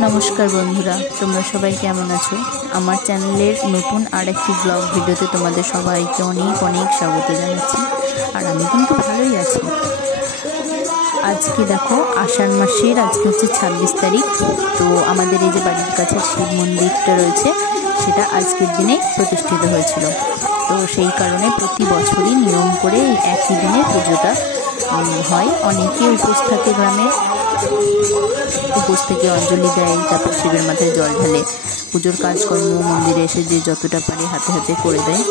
नमस्कार बंधुरा তোমরা সবাই কেমন আছো। আমার চ্যানেলের নতুন আরেকটি ব্লগ ভিডিওতে তোমাদের সবাইকে অনেক অনেক স্বাগত জানাচ্ছি। আর আমি কিন্তু ভালোই আছি। আজকে দেখো আষাঢ় মাসের আজকে হচ্ছে 26 তারিখ। তো আমাদের এই যে বাড়ির কাছে শিব মন্দিরটা রয়েছে সেটা আজকের দিনে প্রতিষ্ঠিত হয়েছিল। তো সেই কারণে প্রতি বছরই নিয়ম করে একই দিনে পুজোটা হয়। অনেকে উপোস থাকে, গ্রামে উপোস থেকে অঞ্জলি দেয়, তারপর শিবের মাথায় জল ঢালে, পুজোর কাজকর্ম মন্দিরে এসে যে যতটা পারে হাতে হাতে করে দেয়।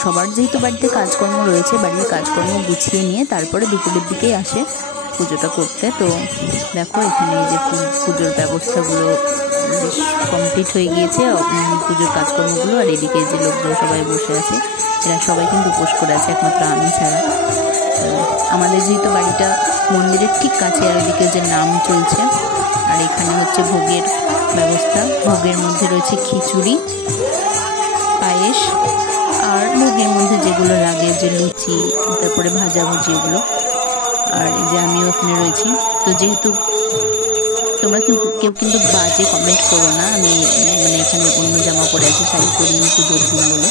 সবার যেহেতু বাড়িতে কাজকর্ম রয়েছে, বাড়ির কাজকর্ম গুছিয়ে নিয়ে তারপরে দুপুরের দিকেই আসে পুজোটা করতে। তো দেখো এখানে এই যে পুজোর ব্যবস্থাগুলো বেশ কমপ্লিট হয়ে গিয়েছে, পুজোর কাজকর্মগুলো। আর এদিকে যে লোকজন সবাই বসে আছে, এরা সবাই কিন্তু উপোস করে আছে, একমাত্র আমি ছাড়া। আমাদের যেহেতু বাড়িটা মন্দিরের ঠিক কাছে, আর ওইদিকে যে নাম চলছে, আর এখানে হচ্ছে ভোগের ব্যবস্থা। ভোগের মধ্যে রয়েছে খিচুড়ি, পায়েস, আর ভোগের মধ্যে যেগুলো লাগে যে লুচি, তারপরে ভাজাভুজি এগুলো। আর এই যে আমিও ওখানে রয়েছি। তো যেহেতু তোমরা কেউ কিন্তু বাজে কমেন্ট করো না, আমি মানে এখানে অন্য জামা পরে আছি, শাড়ি পরিনি পুজোর দিন বলে।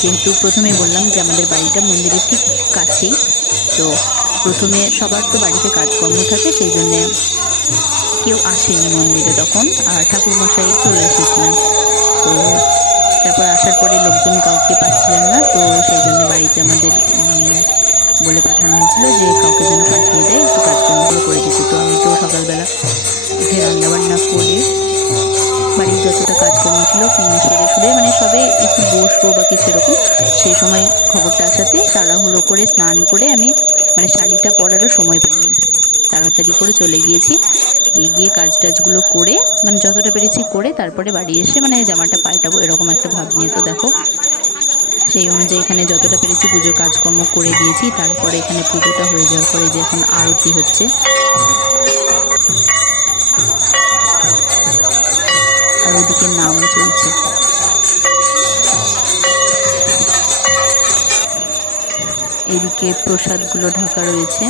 যেহেতু প্রথমেই বললাম যে আমাদের বাড়িটা মন্দিরের ঠিক কাছেই, তো প্রথমে সবার তো বাড়িতে কাজকর্ম থাকে, সেই জন্যে কেউ আসেনি মন্দিরে তখন। আর ঠাকুরমশাই চলে এসেছিলেন। তো তারপর আসার পরে লোকজন কাউকে পাচ্ছিলেন না, তো সেই জন্য বাড়িতে আমাদের বলে পাঠানো হয়েছিল যে কাউকে যেন পাঠিয়ে দেয় একটু কাজকর্মগুলো করে দিতে। তো আমি তো সকালবেলা উঠে রান্নাবান্না করে বাড়ির যতটা কাজকর্ম ছিল সেরে সুরে মানে সবে একটু বসবো বা কিছু এরকম, সেই সময় খবরটা আসাতে তাড়াহুড়ো করে স্নান করে আমি মানে শাড়িটা পরারও সময় পাইনি, তাড়াতাড়ি করে চলে গিয়েছি। গিয়ে কাজ টাজগুলো করে মানে যতটা পেরেছি করে তারপরে বাড়ি এসে মানে জামাটা পাল্টাবো এরকম একটা ভাব নিয়ে। তো দেখো সেই অনুযায়ী এখানে যতটা পেরেছি পুজোর কাজকর্ম করে দিয়েছি। তারপরে এখানে পুজোটা হয়ে যাওয়ার পরে যে এখন আরতি হচ্ছে, আর ওদিকে নাম চলছে। এদিকে প্রসাদগুলো ঢাকা রয়েছে,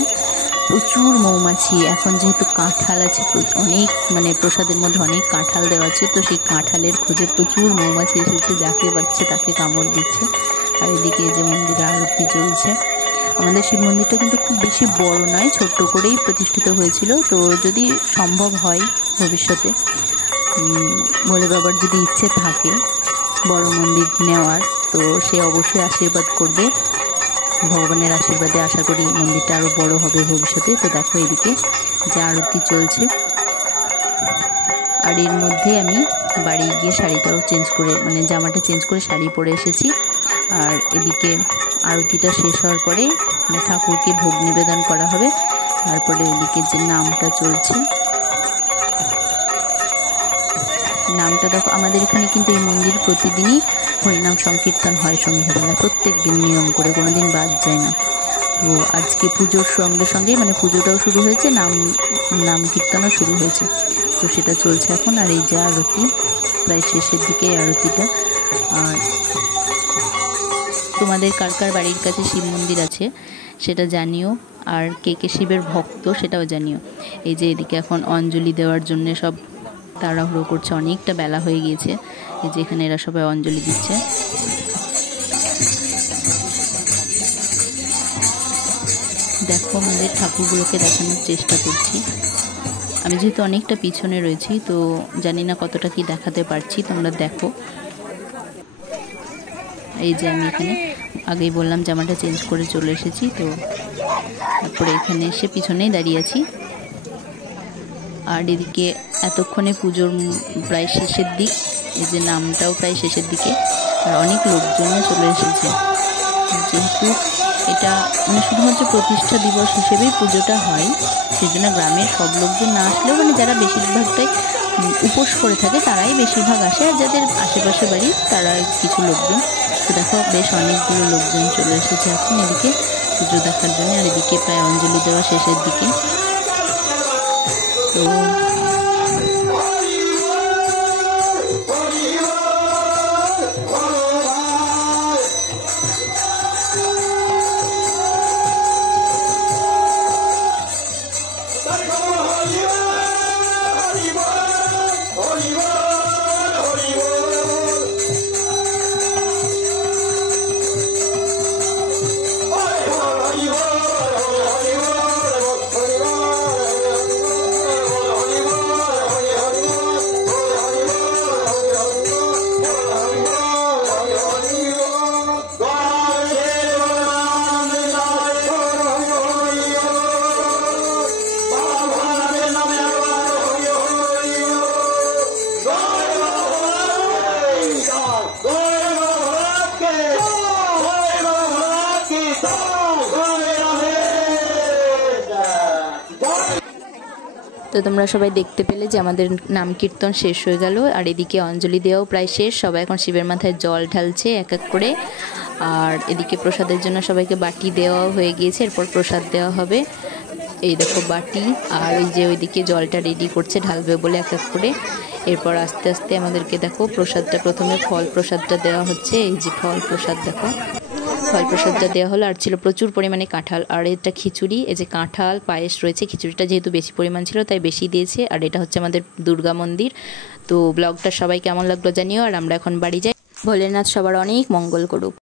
প্রচুর মৌমাছি। এখন যেহেতু কাঁঠাল আছে, অনেক মানে প্রসাদের মধ্যে অনেক কাঁঠাল দেওয়া আছে, তো সেই কাঁঠালের খোঁজে প্রচুর মৌমাছি এসেছে, যাকে পাচ্ছে তাকে কামড় দিচ্ছে। আর এদিকে যে মন্দিরে আরতি চলছে। আমাদের শিব মন্দিরটা কিন্তু খুব বেশি বড় নয়, ছোট্ট করেই প্রতিষ্ঠিত হয়েছিল। তো যদি সম্ভব হয় ভবিষ্যতে ভোলে বাবার যদি ইচ্ছে থাকে বড় মন্দির নেওয়ার, তো সে অবশ্যই আশীর্বাদ করবে। ভগবানের আশীর্বাদে আশা করি মন্দিরটা আরও বড় হবে ভবিষ্যতে। তো দেখো এদিকে যে আরতি চলছে, আর এর মধ্যে আমি বাড়ি গিয়ে শাড়িটাও চেঞ্জ করে মানে জামাটা চেঞ্জ করে শাড়ি পরে এসেছি। আর এদিকে আরতিটা শেষ হওয়ার পরে ঠাকুরকে ভোগ নিবেদন করা হবে। তারপরে ওদিকে যে নামটা চলছে, নামটা দেখো আমাদের এখানে কিন্তু এই মন্দির প্রতিদিনই হরিনাম সংকীর্তন হয় সন্ধ্যাবেলা, প্রত্যেক দিন নিয়ম করে, কোনোদিন বাদ যায় না। তো আজকে পুজোর সঙ্গে সঙ্গে মানে পুজোটাও শুরু হয়েছে, নাম কীর্তনও শুরু হয়েছে, তো সেটা চলছে এখন। আর এই যে আরতি প্রায় শেষের দিকে আরতিটা। আর তোমাদের কার কার বাড়ির কাছে শিব মন্দির আছে সেটা জানিও, আর কে কে শিবের ভক্ত সেটাও জানিও। এই যে এদিকে এখন অঞ্জলি দেওয়ার জন্য সব তাড়াহুড়ো করছে, অনেকটা বেলা হয়ে গিয়েছে। এই যে এখানে এরা সবাই অঞ্জলি দিচ্ছে। দেখো আমাদের ঠাকুরগুলোকে দেখানোর চেষ্টা করছি। আমি যেহেতু অনেকটা পিছনে রয়েছি, তো জানি না কতটা কি দেখাতে পারছি, তোমরা দেখো। এই যে আমি এখানে আগেই বললাম জামাটা চেঞ্জ করে চলে এসেছি, তো তারপরে এখানে এসে পিছনেই দাঁড়িয়ে আছি। আর এদিকে এতক্ষণে পুজোর প্রায় শেষের দিক, এই যে নামটাও প্রায় শেষের দিকে, আর অনেক লোকজনও চলে এসেছে। যেহেতু এটা মানে শুধুমাত্র প্রতিষ্ঠা দিবস হিসেবেই পুজোটা হয়, সেই জন্য গ্রামের সব লোকজন না আসলেও মানে যারা বেশিরভাগটাই উপোস করে থাকে তারাই বেশিরভাগ আসে, আর যাদের আশেপাশে বাড়ি তারা কিছু লোকজন। তো দেখো বেশ অনেকগুলো লোকজন চলে এসেছে এখন এদিকে পুজো দেখার জন্য। আর এদিকে প্রায় অঞ্জলি দেওয়া শেষের দিকে। তো তো তোমরা সবাই দেখতে পেলে যে আমাদের নাম কীর্তন শেষ হয়ে গেল, আর এদিকে অঞ্জলি দেওয়াও প্রায় শেষ। সবাই এখন শিবের মাথায় জল ঢালছে এক এক করে, আর এদিকে প্রসাদের জন্য সবাইকে বাটি দেওয়াও হয়ে গিয়েছে, এরপর প্রসাদ দেওয়া হবে। এই দেখো বাটি, আর ওই যে ওইদিকে জলটা রেডি করছে ঢালবে বলে এক এক করে। এরপর আস্তে আস্তে আমাদেরকে দেখো প্রসাদটা, প্রথমে ফল প্রসাদটা দেওয়া হচ্ছে। এই যে ফল প্রসাদ দেখো, ফল প্রসাদটা দেওয়া হলো। আর ছিল প্রচুর পরিমাণে কাঁঠাল, আর এটা খিচুড়ি। এই যে কাঁঠাল পায়েস রয়েছে, খিচুড়িটা যেহেতু বেশি পরিমাণ ছিল তাই বেশি দিয়েছে। আর এটা হচ্ছে আমাদের দুর্গা মন্দির। তো ব্লগটা সবাই কেমন লাগলো জানিও, আর আমরা এখন বাড়ি যাই। ভোলেনাথ সবার অনেক মঙ্গল করুক।